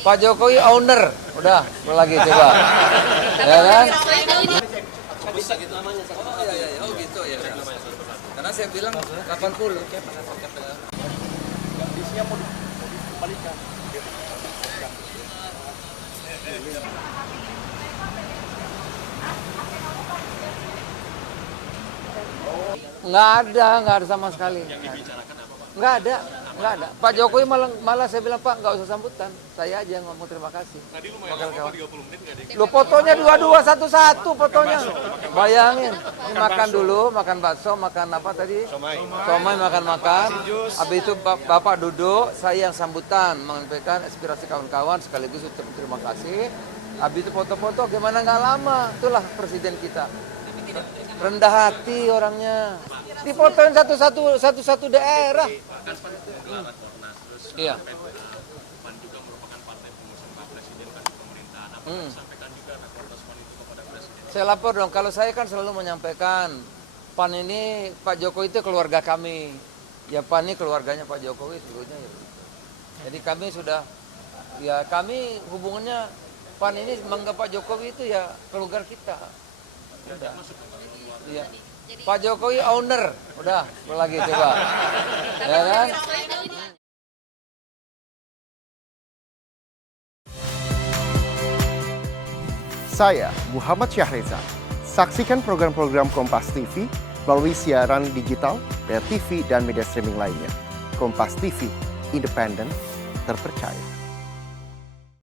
Pak Jokowi owner, udah lagi coba, ya kan? Bisa gitu namanya. Oh iya, oh gitu ya. Karena saya bilang 80. Kondisinya mau dikembalikan. Nggak ada sama sekali. Nggak ada. Pak Jokowi malah saya bilang, Pak, nggak usah sambutan. Saya aja yang ngomong terima kasih. Tadi lumayan lama, 30 menit nggak ada. Lo fotonya dua-dua, satu-satu fotonya. Bayangin, ini makan dulu, makan bakso, makan apa tadi? Somai makan. Habis itu Bapak duduk, saya yang sambutan, menyampaikan aspirasi kawan-kawan, sekaligus ucapkan terima kasih. Habis itu foto-foto, gimana nggak lama, itulah presiden kita. Rendah hati orangnya. Difotoin satu-satu daerah. Iya. PAN juga merupakan partai pengusung Pak Presiden kan di pemerintahan. Apakah disampaikan juga rapor respon itu kepada Presiden? Saya lapor dong, kalau saya kan selalu menyampaikan PAN ini, Pak Jokowi itu keluarga kami. Ya PAN ini keluarganya Pak Jokowi tentunya. Ya. Jadi kami sudah, ya kami hubungannya PAN ini menganggap Pak Jokowi itu ya keluarga kita. Udah. Iya. Pak Jokowi owner, udah lagi coba, ya kan? Saya Muhammad Syahreza. Saksikan program-program Kompas TV melalui siaran digital, pay TV, dan media streaming lainnya. Kompas TV, independen, terpercaya.